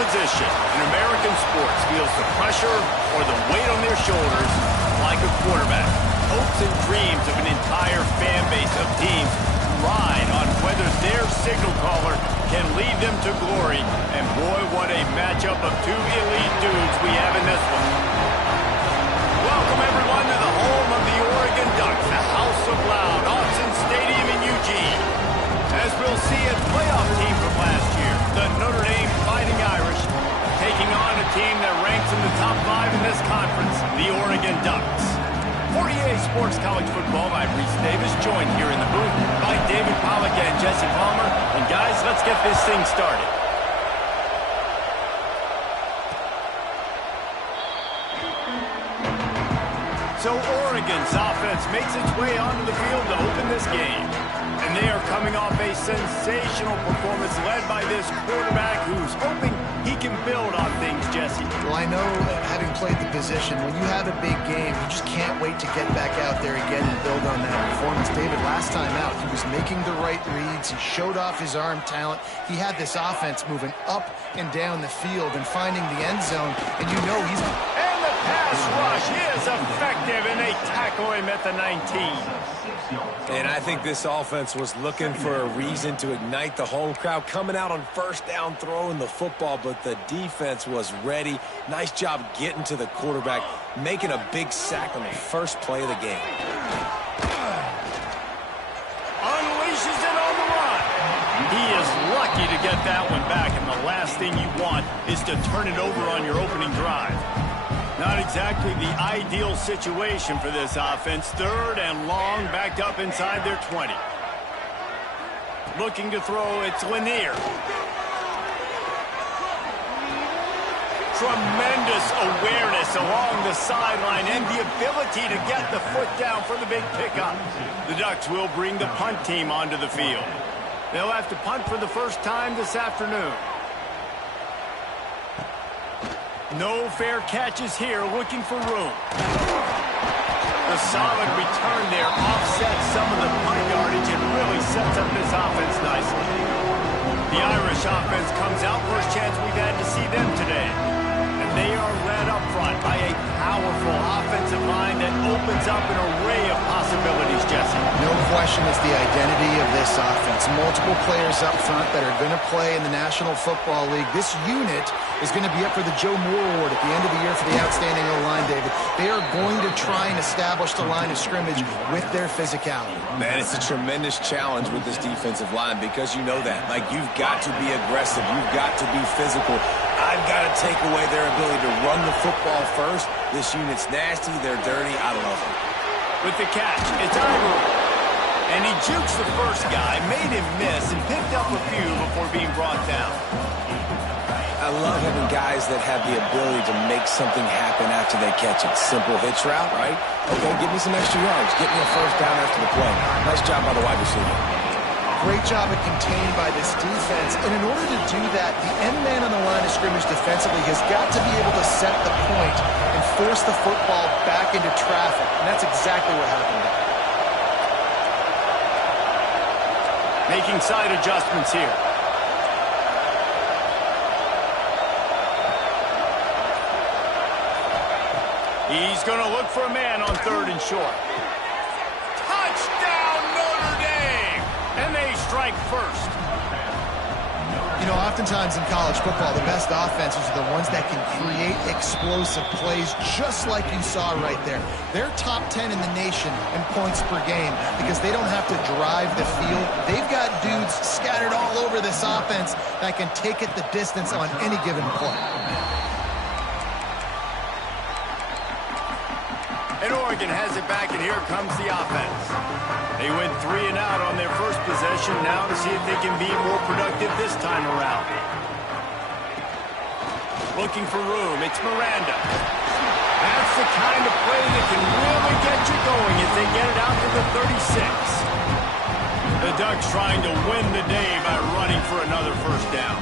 position in American sports feels the pressure or the weight on their shoulders like a quarterback. Hopes and dreams of an entire fan base of teams ride on whether their signal caller can lead them to glory. And boy, what a matchup of two elite dudes we have in this one. Welcome, everyone, to the home of the Oregon Ducks, the House of Loud, Autzen Stadium in Eugene. As we'll see, a playoff team from last year, the Notre Dame Fighting Irish, taking on a team that ranks in the top 5 in this conference, the Oregon Ducks. For EA Sports College Football, I'm Reese Davis, joined here in the booth by David Pollack and Jesse Palmer. And guys, let's get this thing started. So Oregon's offense makes its way onto the field to open this game. And they are coming off a sensational performance led by this quarterback who's hoping he can build on things, Jesse. Well, I know, having played the position, when you have a big game, you just can't wait to get back out there again and build on that performance. David, last time out, he was making the right reads. He showed off his arm talent. He had this offense moving up and down the field and finding the end zone. And you know he's... And the pass rush is effective, and they tackle him at the 19. And I think this offense was looking for a reason to ignite the home crowd, coming out on first down, throwing the football, but the defense was ready. Nice job getting to the quarterback, making a big sack on the first play of the game. Unleashes it on the run. He is lucky to get that one back, and the last thing you want is to turn it over on your opening drive. Not exactly the ideal situation for this offense. Third and long, backed up inside their 20. Looking to throw, it's Lanier. Tremendous awareness along the sideline and the ability to get the foot down for the big pickup. The Ducks will bring the punt team onto the field. They'll have to punt for the first time this afternoon. No fair catches here, looking for room. The solid return there offsets some of the punt yardage and really sets up this offense nicely. The Irish offense comes out, first chance we've had to see them today. And they are led up front by a powerful offensive line that opens up an array of possibilities, Jesse. No question it's the identity of this offense. Multiple players up front that are going to play in the National Football League. This unit is going to be up for the Joe Moore Award at the end of the year for the outstanding O-line, David. They are going to try and establish the line of scrimmage with their physicality. Man, it's a tremendous challenge with this defensive line because you know that. Like, you've got to be aggressive. You've got to be physical. I've got to take away their ability to run the football first. This unit's nasty. They're dirty. I love them. With the catch, it's Ivory. And he jukes the first guy, made him miss, and picked up a few before being brought down. I love having guys that have the ability to make something happen after they catch it. Simple hitch route, right? Okay, give me some extra yards. Get me a first down after the play. Nice job by the wide receiver. Great job at containing by this defense. And in order to do that, the end man on the line of scrimmage defensively has got to be able to set the point and force the football back into traffic. And that's exactly what happened there. Making side adjustments here. He's going to look for a man on third and short. Touchdown, Notre Dame! And they strike first. You know, oftentimes in college football, the best offenses are the ones that can create explosive plays just like you saw right there. They're top 10 in the nation in points per game because they don't have to drive the field. They've got dudes scattered all over this offense that can take it the distance on any given play. And Oregon has it back, and here comes the offense. They went 3 and out on their first possession, now to see if they can be more productive this time around. Looking for room, it's Miranda. That's the kind of play that can really get you going if they get it out to the 36. The Ducks trying to win the day by running for another first down.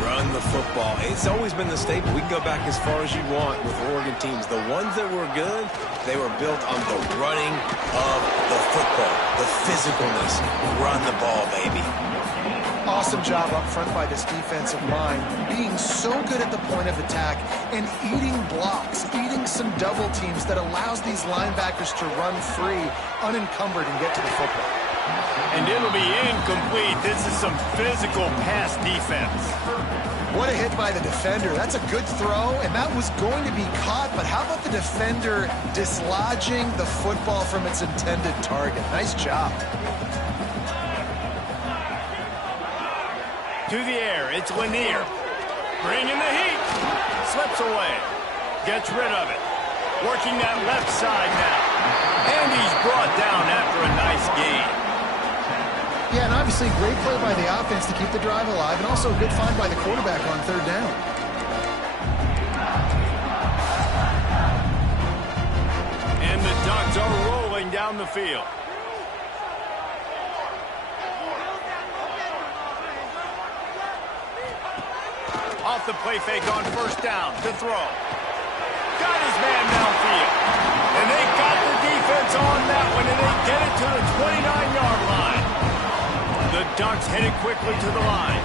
Run the football. It's always been the staple. We can go back as far as you want with Oregon teams. The ones that were good, they were built on the running of the football, the physicalness. Run the ball, baby. Awesome job up front by this defensive line, being so good at the point of attack and eating blocks, eating some double teams that allows these linebackers to run free, unencumbered, and get to the football. And it'll be incomplete. This is some physical pass defense. What a hit by the defender. That's a good throw, and that was going to be caught, but how about the defender dislodging the football from its intended target? Nice job. To the air, it's Lanier. Bringing the heat. Slips away. Gets rid of it. Working that left side now. And he's brought down after a nice gain. Yeah, and obviously great play by the offense to keep the drive alive, and also a good find by the quarterback on third down. And the Ducks are rolling down the field. Off the play fake on first down to throw. Got his man downfield. And they got the defense on that one, and they get it to the 29-yard line. The Ducks headed quickly to the line.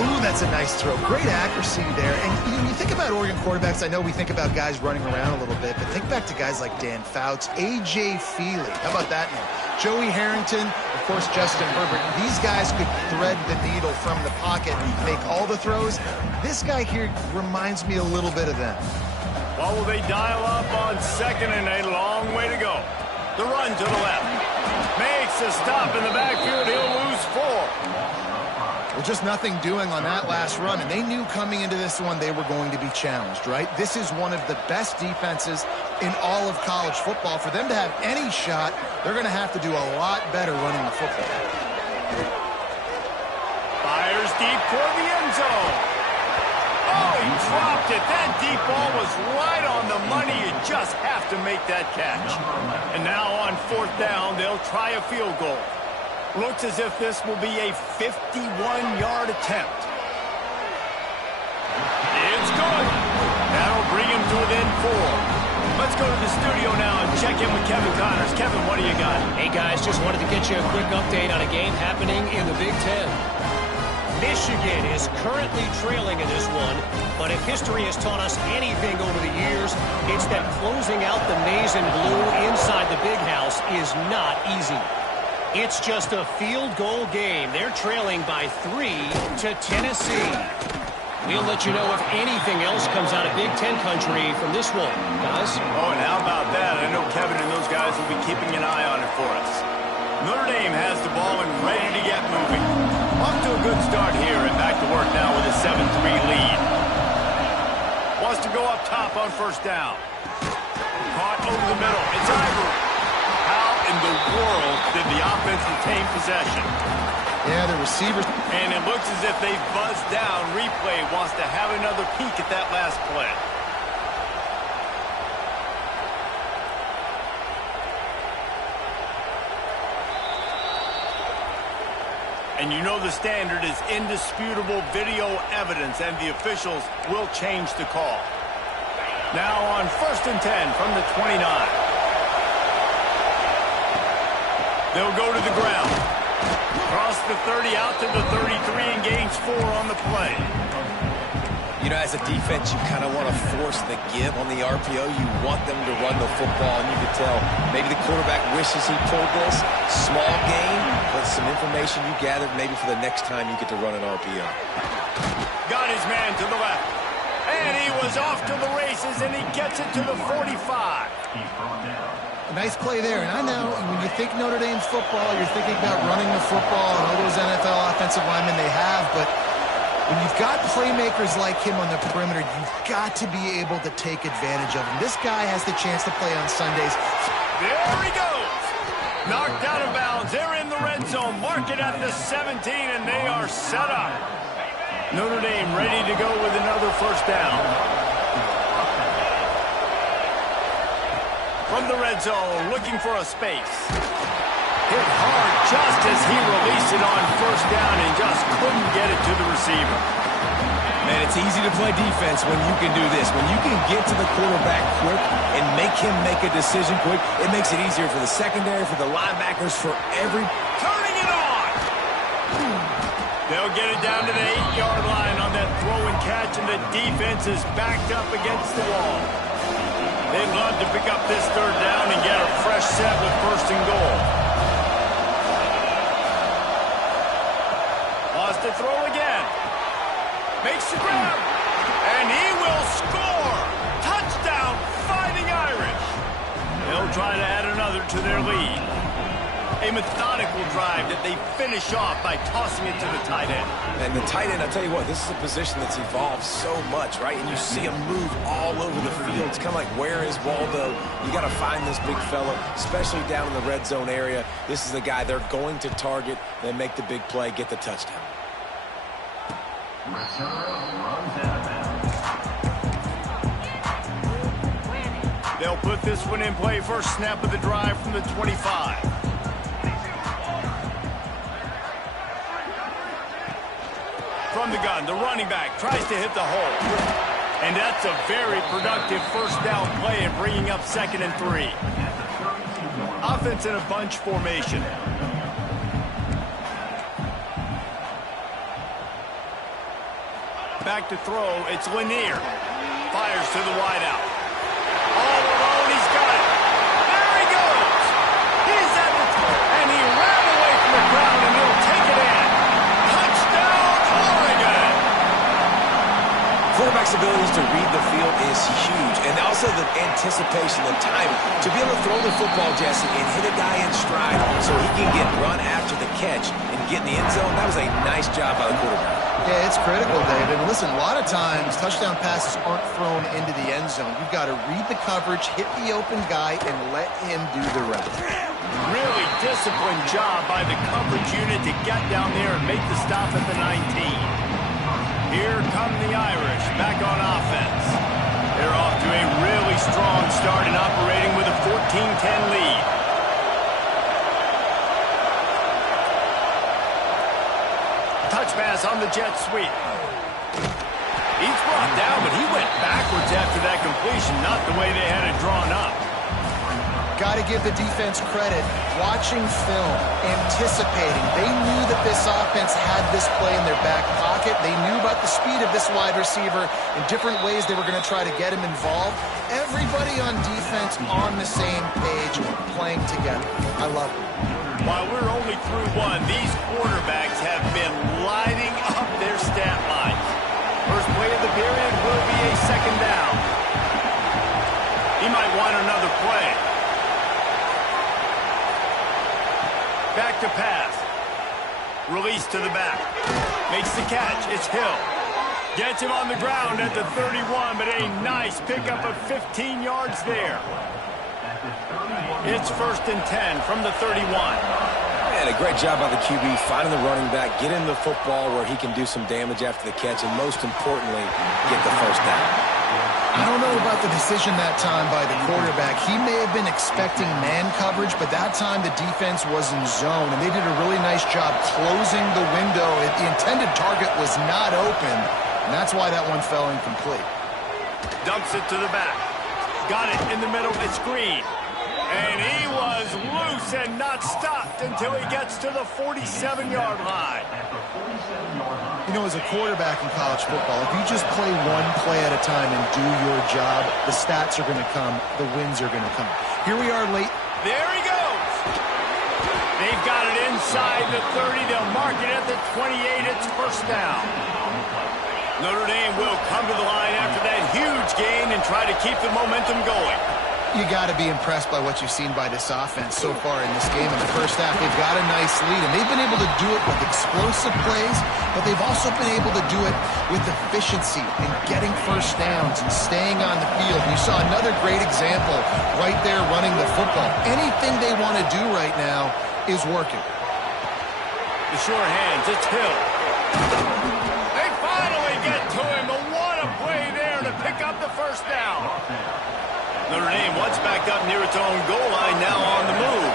Ooh, that's a nice throw. Great accuracy there. And you think about Oregon quarterbacks, I know we think about guys running around a little bit, but think back to guys like Dan Fouts, A.J. Feely. How about that name? Joey Harrington, of course, Justin Herbert. These guys could thread the needle from the pocket and make all the throws. This guy here reminds me a little bit of them. Well, will they dial up on second and a long way to go? The run to the left. Makes a stop in the backfield. He'll lose 4. Well, just nothing doing on that last run, and they knew coming into this one they were going to be challenged, right? This is one of the best defenses in all of college football. For them to have any shot, they're going to have to do a lot better running the football. Fires deep toward the end zone. Oh, he dropped it. That deep ball was right on the money. You just have to make that catch. And now on fourth down, they'll try a field goal. Looks as if this will be a 51-yard attempt. It's good. That'll bring him to within 4. Let's go to the studio now and check in with Kevin Connors. Kevin, what do you got? Hey, guys, just wanted to get you a quick update on a game happening in the Big Ten. Michigan is currently trailing in this one, but if history has taught us anything over the years, it's that closing out the maize and blue inside the Big House is not easy. It's just a field goal game. They're trailing by 3 to Tennessee. We'll let you know if anything else comes out of Big Ten country from this one, guys. Oh, and how about that? I know Kevin and those guys will be keeping an eye on it for us. Notre Dame has the ball and ready to get moving. Off to a good start here and back to work now with a 7-3 lead. Wants to go up top on first down. Caught over the middle. It's Ivory. How in the world did the offense retain possession? Yeah, the receivers. And it looks as if they buzzed down. Replay wants to have another peek at that last play. And you know the standard is indisputable video evidence, and the officials will change the call. Now on 1st and 10 from the 29. They'll go to the ground. Cross the 30 out to the 33 and gains 4 on the play. You know, as a defense, you kind of want to force the give on the RPO. You want them to run the football, and you can tell maybe the quarterback wishes he pulled this. Small gain, but some information you gathered maybe for the next time you get to run an RPO. Got his man to the left. And he was off to the races, and he gets it to the 45. A nice play there. And I know when you think Notre Dame football, you're thinking about running the football and all those NFL offensive linemen they have, but when you've got playmakers like him on the perimeter, you've got to be able to take advantage of him. This guy has the chance to play on Sundays. There he goes. Knocked out of bounds. They're in the red zone. Mark it at the 17, and they are set up. Notre Dame ready to go with another first down. From the red zone, looking for a space. Hit hard just as he released it on first down and just couldn't get it to the receiver. Man, it's easy to play defense when you can do this. When you can get to the quarterback quick and make him make a decision quick, it makes it easier for the secondary, for the linebackers, for every... Turning it on! They'll get it down to the 8-yard line on that throw and catch, and the defense is backed up against the wall. They'd love to pick up this third down and get a fresh set with first and goal. Lost to throw again. Makes the grab. And he will score. Touchdown, Fighting Irish. They'll try to add another to their lead. A methodical drive that they finish off by tossing it to the tight end. And the tight end, I'll tell you what, this is a position that's evolved so much, right? And you see him move all over the field. It's kind of like, where is Waldo? You got to find this big fella, especially down in the red zone area. This is the guy they're going to target, then make the big play, get the touchdown. They'll put this one in play first snap of the drive from the 25. From the gun, the running back tries to hit the hole. And that's a very productive first down play in bringing up 2nd and 3. Offense in a bunch formation. Back to throw, it's Lanier. Fires to the wideout. All alone, he's got it. There he goes. He's at the top, and he ran away from the crowd, and he'll take it in. Touchdown, Oregon. Quarterback's abilities to read the field is huge, and also the anticipation, the timing. To be able to throw the football, Jesse, and hit a guy in stride so he can get run after the catch and get in the end zone, that was a nice job by the quarterback. Yeah, it's critical, David. And listen, a lot of times touchdown passes aren't thrown into the end zone. You've got to read the coverage, hit the open guy, and let him do the rest. Really disciplined job by the coverage unit to get down there and make the stop at the 19. Here come the Irish back on offense. They're off to a really strong start and operating with a 14-10 lead. Touch pass on the jet sweep. He's brought down, but he went backwards after that completion, not the way they had it drawn up. Got to give the defense credit. Watching film, anticipating. They knew that this offense had this play in their back pocket. They knew about the speed of this wide receiver in different ways they were going to try to get him involved. Everybody on defense on the same page, playing together. I love it. While we're only through one, these quarterbacks have been lighting up their stat lines. First play of the period will be a 2nd down. He might want another play. Back to pass. Release to the back. Makes the catch. It's Hill. Gets him on the ground at the 31, but a nice pickup of 15 yards there. It's 1st and 10 from the 31. And a great job by the QB finding the running back, getting the football where he can do some damage after the catch, and most importantly, get the first down. I don't know about the decision that time by the quarterback. He may have been expecting man coverage, but that time the defense was in zone, and they did a really nice job closing the window. The intended target was not open, and that's why that one fell incomplete. Dumps it to the back. Got it in the middle. It's Green. And he was loose and not stopped until he gets to the 47-yard line. You know, as a quarterback in college football, if you just play one play at a time and do your job, the stats are going to come, the wins are going to come. Here we are late. There he goes. They've got it inside the 30. They'll mark it at the 28. It's first down. Notre Dame will come to the line after that huge gain and try to keep the momentum going. You got to be impressed by what you've seen by this offense so far in this game. In the first half, they've got a nice lead, and they've been able to do it with explosive plays, but they've also been able to do it with efficiency and getting first downs and staying on the field. You saw another great example right there running the football. Anything they want to do right now is working. The sure hands, it's Hill. They finally get to him, but what a play there to pick up the first down. Notre Dame once backed up near its own goal line, now on the move.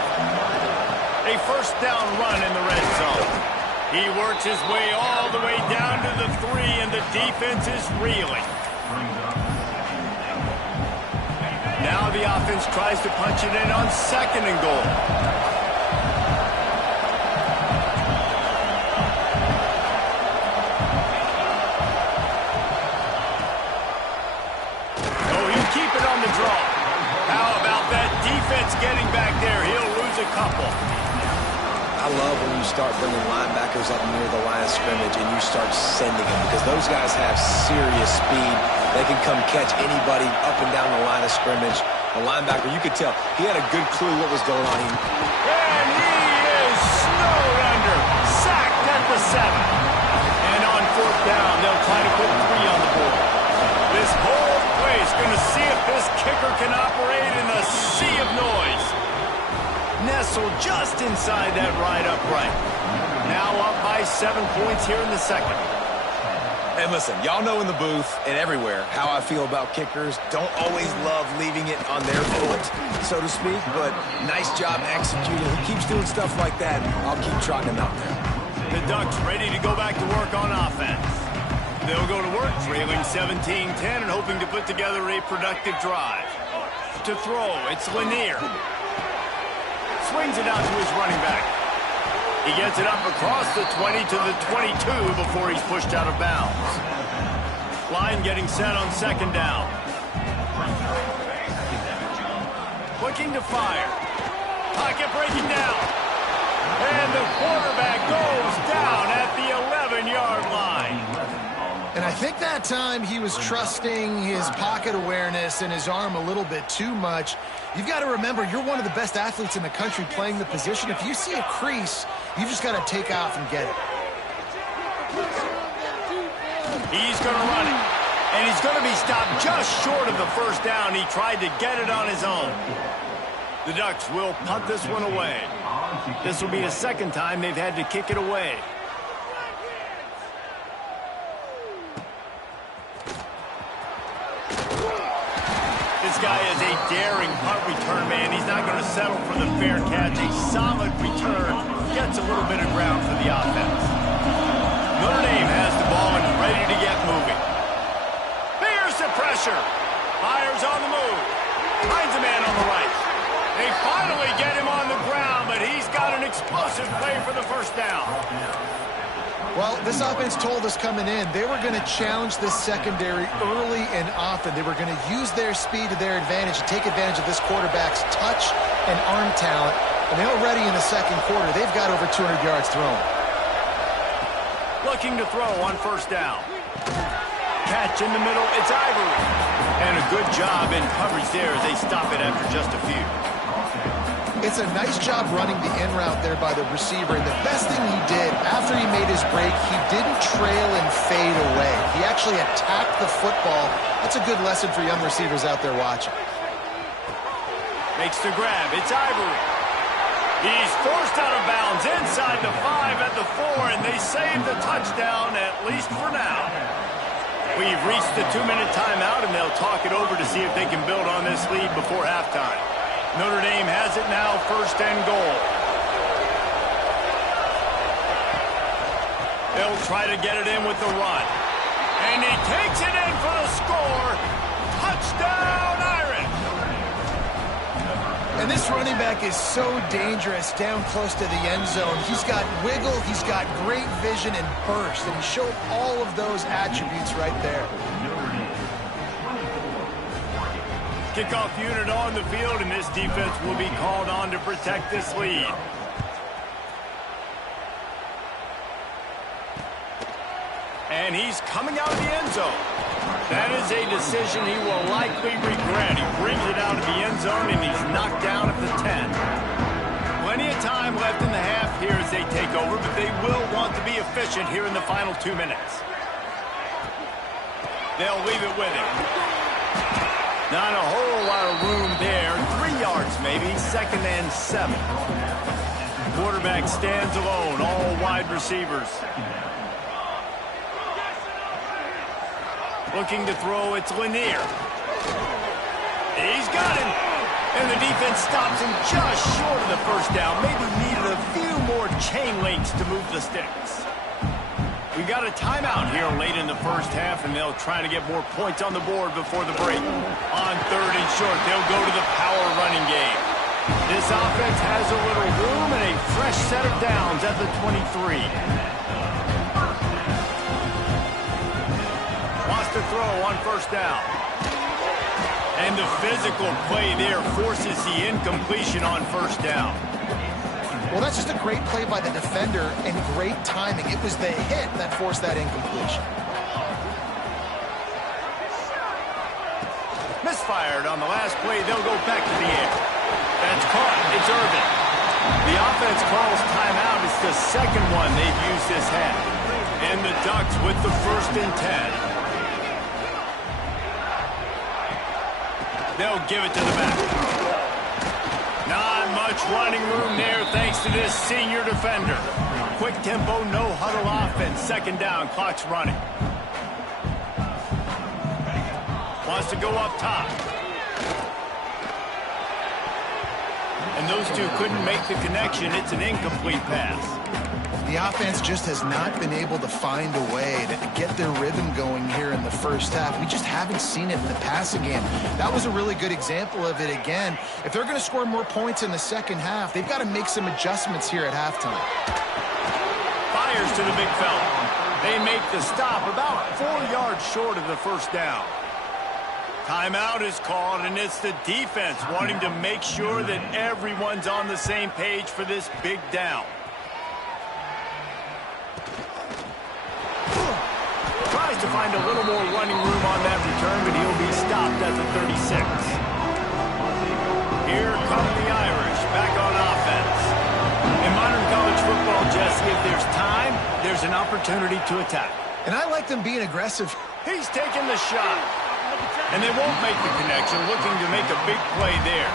A first down run in the red zone. He works his way all the way down to the 3, and the defense is reeling. Now the offense tries to punch it in on 2nd and goal. blockers up near the line of scrimmage and you start sending them, because those guys have serious speed. They can come catch anybody up and down the line of scrimmage. The linebacker, you could tell, he had a good clue what was going on. And he is snowed under. Sacked at the 7. And on 4th down, they'll try to put 3 on the board. This whole place going to see if this kicker can operate in the sea of noise. Nestled just inside that right upright. Now up by 7 points here in the second. And listen, y'all know in the booth and everywhere how I feel about kickers. Don't always love leaving it on their foot, so to speak, but nice job executing. He keeps doing stuff like that. I'll keep trotting him out there. The Ducks ready to go back to work on offense. They'll go to work trailing 17-10 and hoping to put together a productive drive. To throw, it's Lanier. Swings it out to his running back. He gets it up across the 20 to the 22 before he's pushed out of bounds. Line getting set on 2nd down. Looking to fire. Pocket breaking down. And the quarterback goes down at the 11-yard line. And I think that time he was trusting his pocket awareness and his arm a little bit too much. You've got to remember, you're one of the best athletes in the country playing the position. If you see a crease, you've just got to take off and get it. He's going to run it. And he's going to be stopped just short of the 1st down. He tried to get it on his own. The Ducks will punt this one away. This will be the 2nd time they've had to kick it away. This guy is a daring punt return man. He's not going to settle for the fair catch. A solid return. Gets a little bit of ground for the offense. Notre Dame has the ball and ready to get moving. Here's the pressure. Fires on the move. Finds a man on the right. They finally get him on the ground, but he's got an explosive play for the 1st down. Well, this offense told us coming in they were going to challenge this secondary early and often. They were going to use their speed to their advantage and take advantage of this quarterback's touch and arm talent. And already in the 2nd quarter, they've got over 200 yards thrown. Looking to throw on 1st down. Catch in the middle, it's Ivory. And a good job in coverage there as they stop it after just a few. It's a nice job running the in route there by the receiver. And the best thing he did after he made his break, he didn't trail and fade away. He actually attacked the football. That's a good lesson for young receivers out there watching. Makes the grab. It's Ivory. He's forced out of bounds inside the 5 at the 4, and they save the touchdown, at least for now. We've reached the 2-minute timeout, and they'll talk it over to see if they can build on this lead before halftime. Notre Dame has it now, 1st and goal. They'll try to get it in with the run. And he takes it in for the score. Touchdown, Irish! And this running back is so dangerous down close to the end zone. He's got wiggle, he's got great vision and burst, and he showed all of those attributes right there. Kickoff unit on the field, and this defense will be called on to protect this lead. And he's coming out of the end zone. That is a decision he will likely regret. He brings it out of the end zone, and he's knocked down at the 10. Plenty of time left in the half here as they take over, but they will want to be efficient here in the final 2 minutes. They'll leave it with him. Not a whole lot of room there. 3 yards maybe, 2nd and 7. Quarterback stands alone, all wide receivers. Looking to throw, it's Lanier. He's got him. And the defense stops him just short of the 1st down. Maybe needed a few more chain links to move the sticks. We got a timeout here late in the 1st half, and they'll try to get more points on the board before the break. On 3rd and short, they'll go to the power running game. This offense has a little room and a fresh set of downs at the 23. Wants to throw on 1st down. And the physical play there forces the incompletion on 1st down. Well, that's just a great play by the defender and great timing. It was the hit that forced that incompletion. Misfired on the last play. They'll go back to the air. That's caught. It's Irvin. The offense calls timeout. It's the second one they've used this half. And the Ducks with the 1st and 10. They'll give it to the back. Not much running room there thanks to this senior defender. Quick tempo, no huddle offense. 2nd down, clock's running. Wants to go up top. And those two couldn't make the connection. It's an incomplete pass. The offense just has not been able to find a way to get their rhythm going here in the first half. We just haven't seen it in the passing game. That was a really good example of it again. If they're going to score more points in the second half, they've got to make some adjustments here at halftime. Fires to the big fella. They make the stop about 4 yards short of the 1st down. Timeout is called, and it's the defense wanting to make sure that everyone's on the same page for this big down. Tries to find a little more running room on that return, but he'll be stopped at the 36. Here come the Irish, back on offense. In modern college football, Jesse, if there's time, there's an opportunity to attack. And I like them being aggressive. He's taking the shot. And they won't make the connection, looking to make a big play there.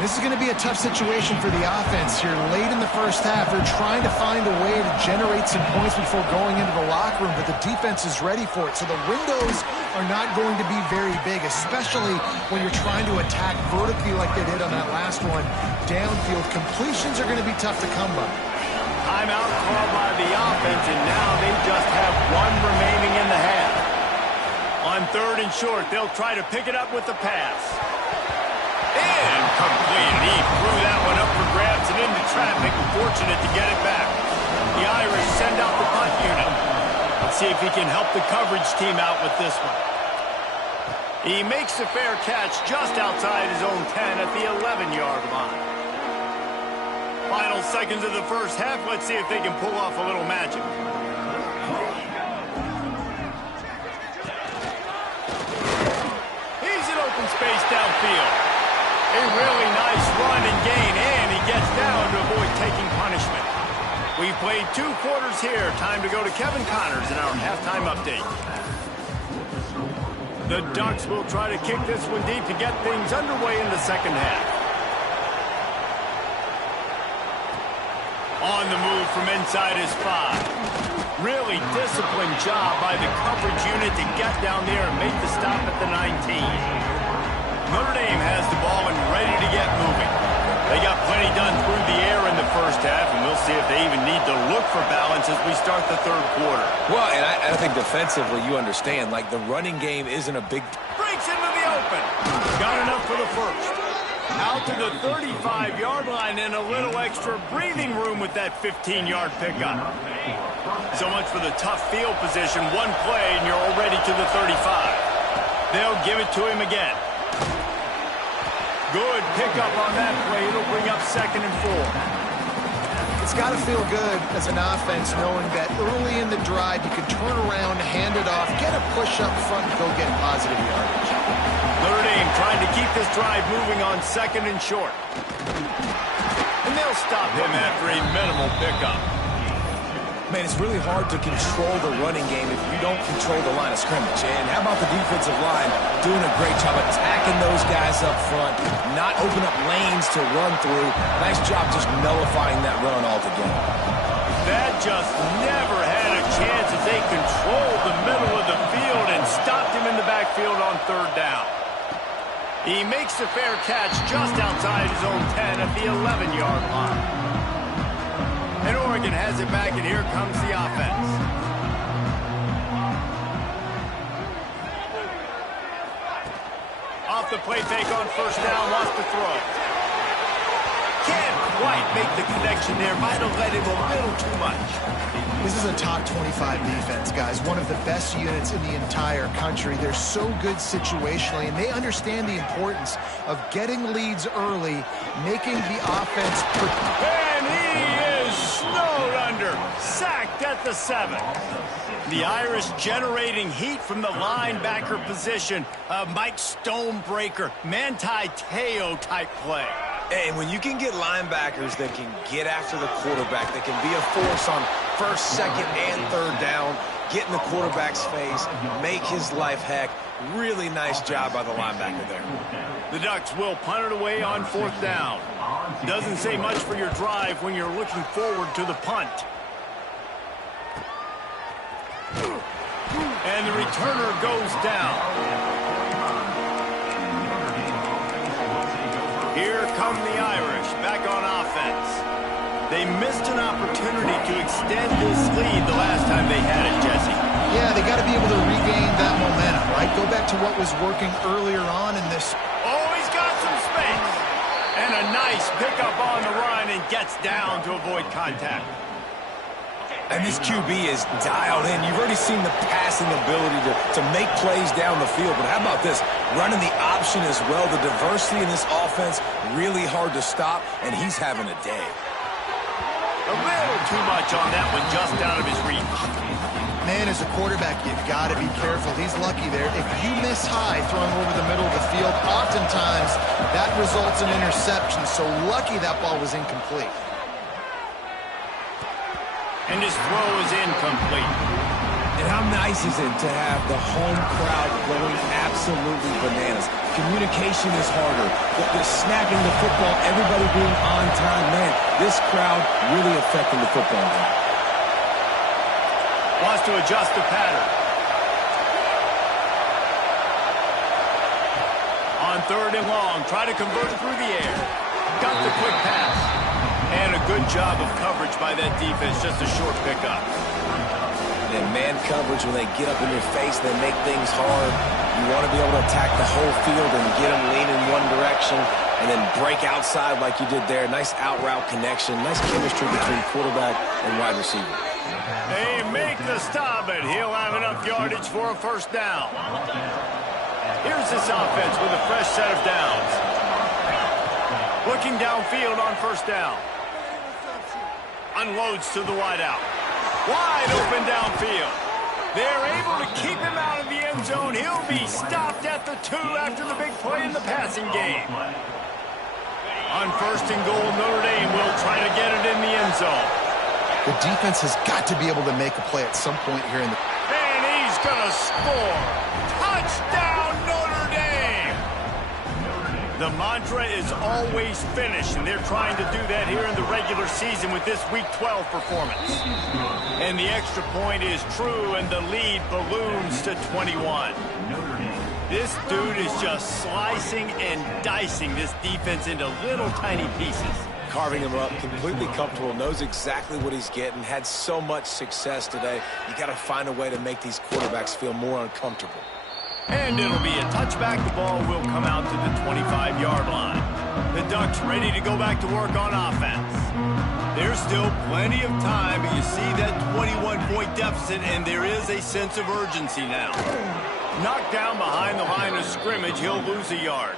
This is going to be a tough situation for the offense here. Late in the first half, they're trying to find a way to generate some points before going into the locker room, but the defense is ready for it. So the windows are not going to be very big, especially when you're trying to attack vertically like they did on that last one. Downfield completions are going to be tough to come by. Timeout called by the offense, and now they just have one remaining in the half. On 3rd and short, they'll try to pick it up with the pass. Incomplete. He threw that one up for grabs and into traffic. Fortunate to get it back. The Irish send out the punt unit. Let's see if he can help the coverage team out with this one. He makes the fair catch just outside his own 10 at the 11-yard line. Final seconds of the first half. Let's see if they can pull off a little magic. Space downfield. A really nice run and gain, and he gets down to avoid taking punishment. We've played 2 quarters here. Time to go to Kevin Connors in our halftime update. The Ducks will try to kick this one deep to get things underway in the second half. On the move from inside his 5. Really disciplined job by the coverage unit to get down there and make the stop at the 19. Notre Dame has the ball and ready to get moving. They got plenty done through the air in the first half, and we'll see if they even need to look for balance as we start the 3rd quarter. Well, and I think defensively, you understand, like the running game isn't a big... Breaks into the open. Got enough for the 1st. Out to the 35-yard line and a little extra breathing room with that 15-yard pickup. So much for the tough field position. One play, and you're already to the 35. They'll give it to him again. Good pickup on that play. It'll bring up 2nd and 4. It's got to feel good as an offense knowing that early in the drive you can turn around, hand it off, get a push up front, and go get positive yardage. Notre Dame trying to keep this drive moving on 2nd and short. And they'll stop him after a minimal pickup. Man, it's really hard to control the running game if you don't control the line of scrimmage. And how about the defensive line doing a great job attacking those guys up front, not open up lanes to run through. Nice job just nullifying that run altogether. That just never had a chance as they controlled the middle of the field and stopped him in the backfield on 3rd down. He makes the fair catch just outside his own 10 at the 11-yard line. And Oregon has it back, and here comes the offense. Off the play fake on 1st down, wants to throw. Can't quite make the connection there. Might have let him a little too much. This is a top 25 defense, guys. One of the best units in the entire country. They're so good situationally, and they understand the importance of getting leads early, making the offense... And he sacked at the 7. The Irish generating heat from the linebacker position. Mike Stonebreaker, Manti Te'o type play. And when you can get linebackers that can get after the quarterback, that can be a force on first, second, and third down, get in the quarterback's face, make his life heck. Really nice job by the linebacker there. The Ducks will punt it away on 4th down. Doesn't say much for your drive when you're looking forward to the punt. And the returner goes down. Here come the Irish back on offense. They missed an opportunity to extend this lead the last time they had it, Jesse. Yeah, they got to be able to regain that momentum, right? Go back to what was working earlier on in this. Oh, he's got some space. And a nice pickup on the run and gets down to avoid contact. And this QB is dialed in. You've already seen the passing ability to make plays down the field. But how about this? Running the option as well. The diversity in this offense, really hard to stop, and he's having a day. A little too much on that one, just out of his reach. Man, as a quarterback, you've got to be careful. He's lucky there. If you miss high throwing over the middle of the field, oftentimes that results in interception. So lucky that ball was incomplete. And his throw is incomplete. And how nice is it to have the home crowd going absolutely bananas? Communication is harder. The snapping the football, everybody being on time. Man, this crowd really affecting the football game. Wants to adjust the pattern. On 3rd and long, try to convert through the air. Got the quick pass. And a good job of coverage by that defense, just a short pickup. And man coverage, when they get up in your face, they make things hard. You want to be able to attack the whole field and get them leaning one direction and then break outside like you did there. Nice out-route connection, nice chemistry between quarterback and wide receiver. They make the stop, and he'll have enough yardage for a 1st down. Here's this offense with a fresh set of downs. Looking downfield on 1st down. Unloads to the wideout. Wide open downfield. They're able to keep him out of the end zone. He'll be stopped at the 2 after the big play in the passing game. On 1st and goal, Notre Dame will try to get it in the end zone. The defense has got to be able to make a play at some point here in the... And he's going to score. Touchdown, Notre Dame! The mantra is always finish, and they're trying to do that here in the regular season with this Week 12 performance. And the extra point is true, and the lead balloons to 21. This dude is just slicing and dicing this defense into little tiny pieces. Carving him up, completely comfortable, knows exactly what he's getting, had so much success today. You got to find a way to make these quarterbacks feel more uncomfortable. And it'll be a touchback. The ball will come out to the 25-yard line. The Ducks ready to go back to work on offense. There's still plenty of time, but you see that 21-point deficit, and there is a sense of urgency now. Knocked down behind the line of scrimmage, he'll lose a yard.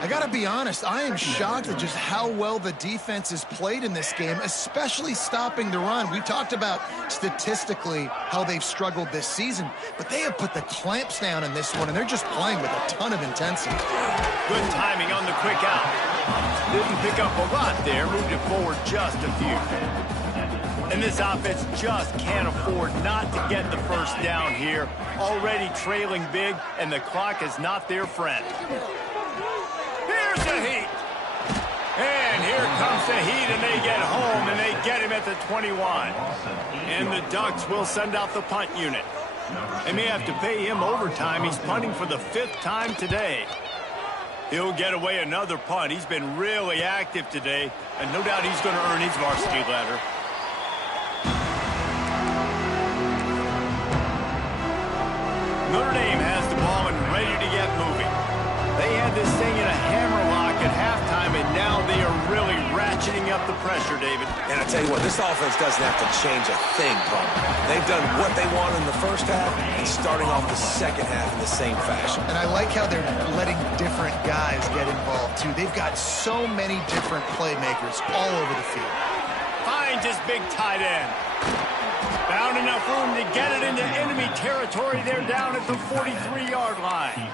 I got to be honest, I am shocked at just how well the defense has played in this game, especially stopping the run. We talked about statistically how they've struggled this season, but they have put the clamps down in this one, and they're just playing with a ton of intensity. Good timing on the quick out. Didn't pick up a lot there, moved it forward just a few. And this offense just can't afford not to get the 1st down here. Already trailing big, and the clock is not their friend. Here's the heat. And here comes the heat, and they get home, and they get him at the 21. And the Ducks will send out the punt unit. They may have to pay him overtime. He's punting for the 5th time today. He'll get away another punt. He's been really active today, and no doubt he's going to earn his varsity letter. Notre Dame has the ball and ready to get moving. They had this thing in a hammerlock at halftime, and now they are really ratcheting up the pressure, David. And I tell you what, this offense doesn't have to change a thing, Paul. They've done what they want in the 1st half and starting off the 2nd half in the same fashion. And I like how they're letting different guys get involved, too. They've got so many different playmakers all over the field. Finds his big tight end. Found enough room to get it into enemy territory. They're down at the 43-yard line.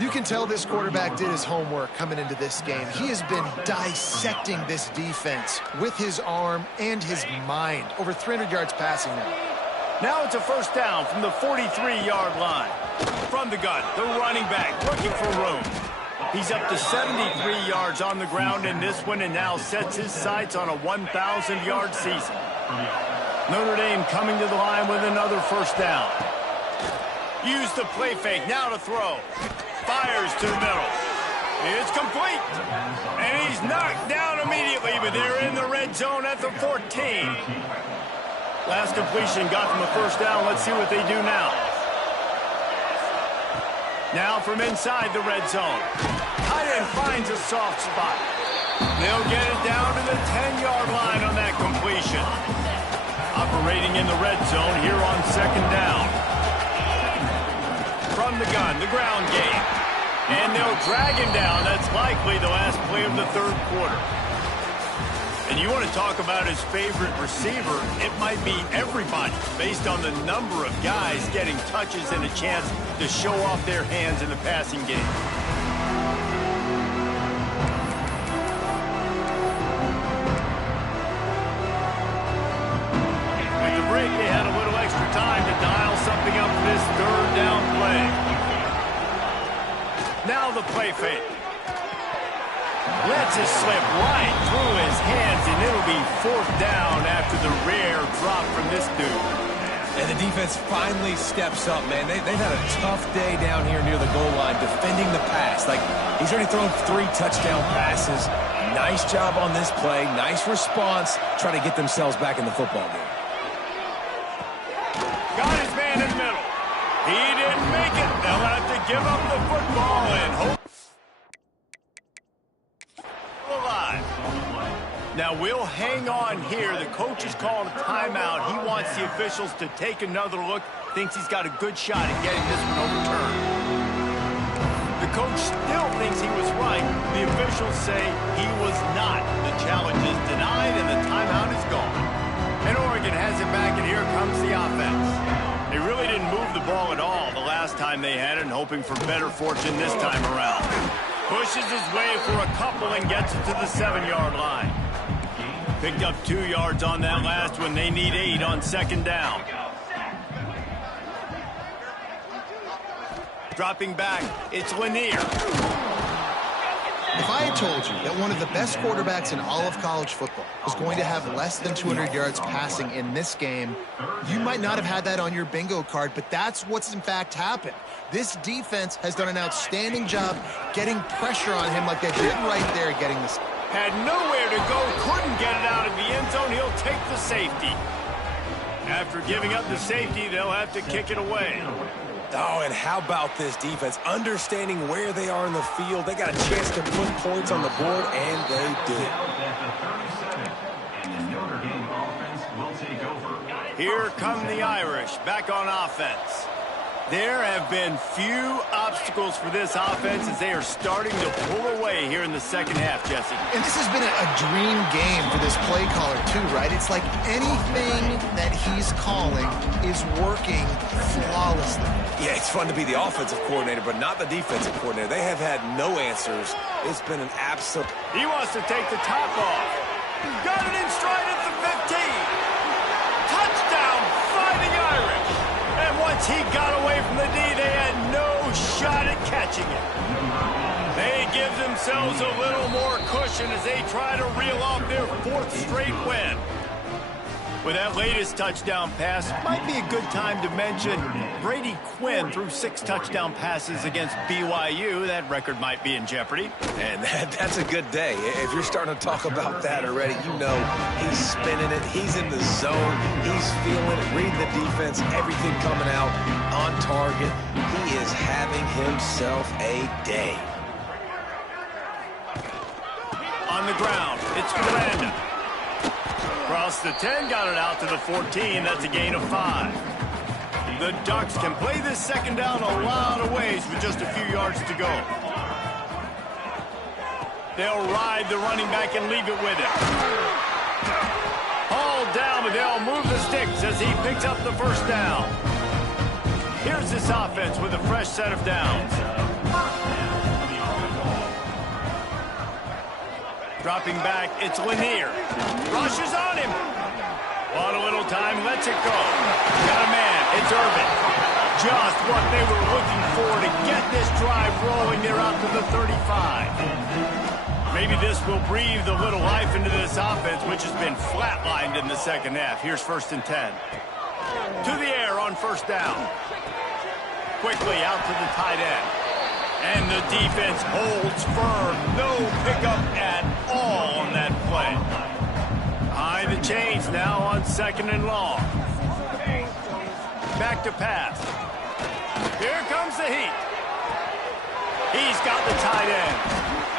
You can tell this quarterback did his homework coming into this game. He has been dissecting this defense with his arm and his mind. Over 300 yards passing now. Now it's a first down from the 43-yard line. From the gun, the running back looking for room. He's up to 73 yards on the ground in this one and now sets his sights on a 1,000-yard season. Notre Dame coming to the line with another first down. Use the play fake, now to throw. Fires to the middle. It's complete. And he's knocked down immediately, but they're in the red zone at the 14. Last completion got them a first down. Let's see what they do now. Now from inside the red zone. Tight end finds a soft spot. They'll get it down to the 10-yard line on that completion. Operating in the red zone here on second down. From the gun, the ground game. And they'll drag him down. That's likely the last play of the third quarter. And you want to talk about his favorite receiver, it might be everybody based on the number of guys getting touches and a chance to show off their hands in the passing game. With the break, they had a little extra time to dial something up for this third down play. Now the play fake. Lets it slip right through his hands, and it'll be fourth down after the rare drop from this dude. And the defense finally steps up, man. They've had a tough day down here near the goal line defending the pass. Like, he's already thrown 3 touchdown passes. Nice job on this play. Nice response. Try to get themselves back in the football game. Got his man in the middle. He didn't make it. They'll have to give up the football and hope. Now we'll hang on here. The coach is calling a timeout. He wants the officials to take another look. Thinks he's got a good shot at getting this one overturned. The coach still thinks he was right. The officials say he was not. The challenge is denied and the timeout is gone. And Oregon has it back, and here comes the offense. They really didn't move the ball at all the last time they had it, and hoping for better fortune this time around. Pushes his way for a couple and gets it to the 7-yard line. Picked up 2 yards on that last one. They need 8 on second down. Dropping back, it's Lanier. If I had told you that one of the best quarterbacks in all of college football was going to have less than 200 yards passing in this game, you might not have had that on your bingo card, but that's what's in fact happened. This defense has done an outstanding job getting pressure on him like they did right there, getting this. Had nowhere to go, couldn't get it out of the end zone. He'll take the safety. After giving up the safety, they'll have to kick it away. Oh, and how about this defense? Understanding where they are in the field. They got a chance to put points on the board, and they did. Here come the Irish, back on offense. There have been few obstacles for this offense as they are starting to pull away here in the second half, Jesse. And this has been a dream game for this play caller, too, right? It's like anything that he's calling is working flawlessly. Yeah, it's fun to be the offensive coordinator, but not the defensive coordinator. They have had no answers. It's been an absolute... He wants to take the top off. Got it in stride at the 15. Touchdown, Fighting Irish. And once he got away from the D, they had no shot at catching it. They give themselves a little more cushion as they try to reel off their 4th straight win. With that latest touchdown pass, might be a good time to mention Brady Quinn threw 6 touchdown passes against BYU. That record might be in jeopardy. And that's a good day. If you're starting to talk about that already, you know he's spinning it. He's in the zone. He's feeling it, reading the defense, everything coming out on target. He is having himself a day. On the ground, it's Miranda. Across the 10, got it out to the 14. That's a gain of 5. The Ducks can play this second down a lot of ways with just a few yards to go. They'll ride the running back and leave it with him. Hauled down, but they'll move the sticks as he picks up the first down. Here's this offense with a fresh set of downs. Dropping back, it's Lanier. Rushes on him. On a little time, lets it go. Got a man, it's Irvin. Just what they were looking for to get this drive rolling. They're out to the 35. Maybe this will breathe a little life into this offense, which has been flatlined in the second half. Here's 1st and 10. To the air on first down. Quickly out to the tight end. And the defense holds firm. No pickup at all on that play. Behind the chains now on 2nd and long. Back to pass. Here comes the heat. He's got the tight end.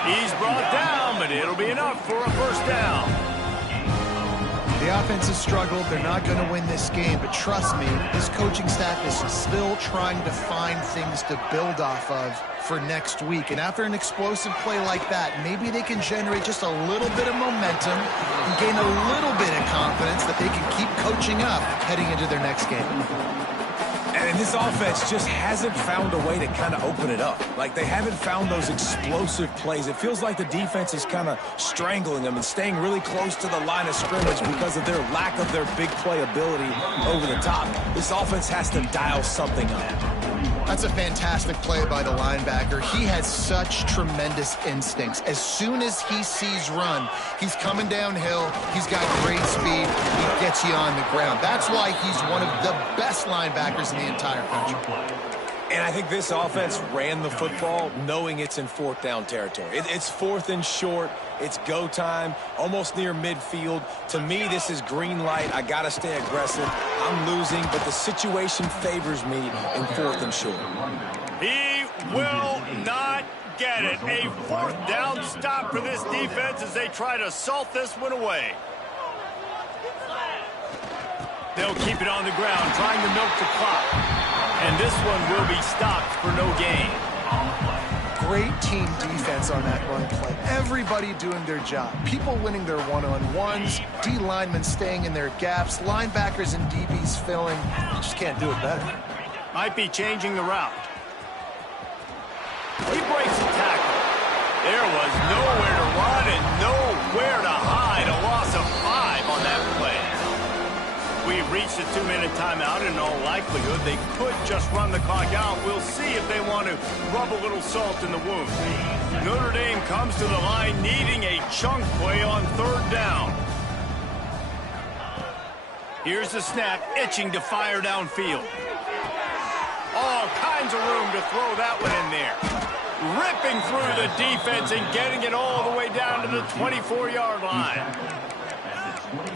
He's brought down, but it'll be enough for a first down. The offense has struggled. They're not going to win this game, but trust me, this coaching staff is still trying to find things to build off of for next week. And after an explosive play like that, maybe they can generate just a little bit of momentum and gain a little bit of confidence that they can keep coaching up heading into their next game. And this offense just hasn't found a way to kind of open it up. Like, they haven't found those explosive plays. It feels like the defense is kind of strangling them and staying really close to the line of scrimmage because of their lack of their big play ability over the top. This offense has to dial something up. That's a fantastic play by the linebacker. He has such tremendous instincts. As soon as he sees run, he's coming downhill. He's got great speed. He gets you on the ground. That's why he's one of the best linebackers in the entire country. And I think this offense ran the football knowing it's in 4th down territory. It's 4th and short. It's go time, almost near midfield. To me, this is green light. I got to stay aggressive. I'm losing, but the situation favors me in 4th and short. He will not get it. A 4th down stop for this defense as they try to salt this one away. They'll keep it on the ground, trying to milk the clock. And this one will be stopped for no gain. Great team defense on that run play. Everybody doing their job. People winning their one-on-ones, D linemen staying in their gaps, linebackers and DBs filling. You just can't do it better. Might be changing the route. He breaks the tackle. There was nowhere to run and nowhere to hide. A loss of 5 on that play. We've reached a 2-minute timeout. In all likelihood, they could just run the clock out. We'll see if they want to rub a little salt in the wound. Notre Dame comes to the line needing a chunk play on 3rd down. Here's the snap, itching to fire downfield. All kinds of room to throw that one in there. Ripping through the defense and getting it all the way down to the 24-yard line.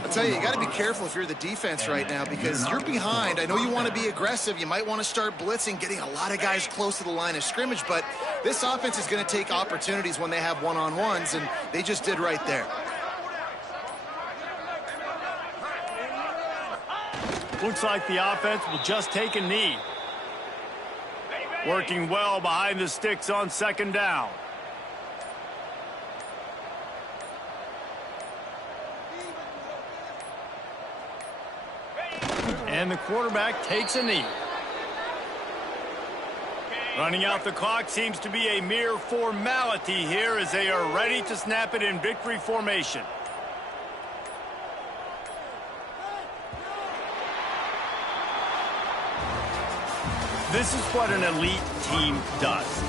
I'll tell you got to be careful if you're the defense right now because you're behind. I know you want to be aggressive. You might want to start blitzing, getting a lot of guys close to the line of scrimmage, but this offense is going to take opportunities when they have one-on-ones, and they just did right there. Looks like the offense will just take a knee. Working well behind the sticks on 2nd down. And the quarterback takes a knee. Running out the clock seems to be a mere formality here as they are ready to snap it in victory formation. This is what an elite team does.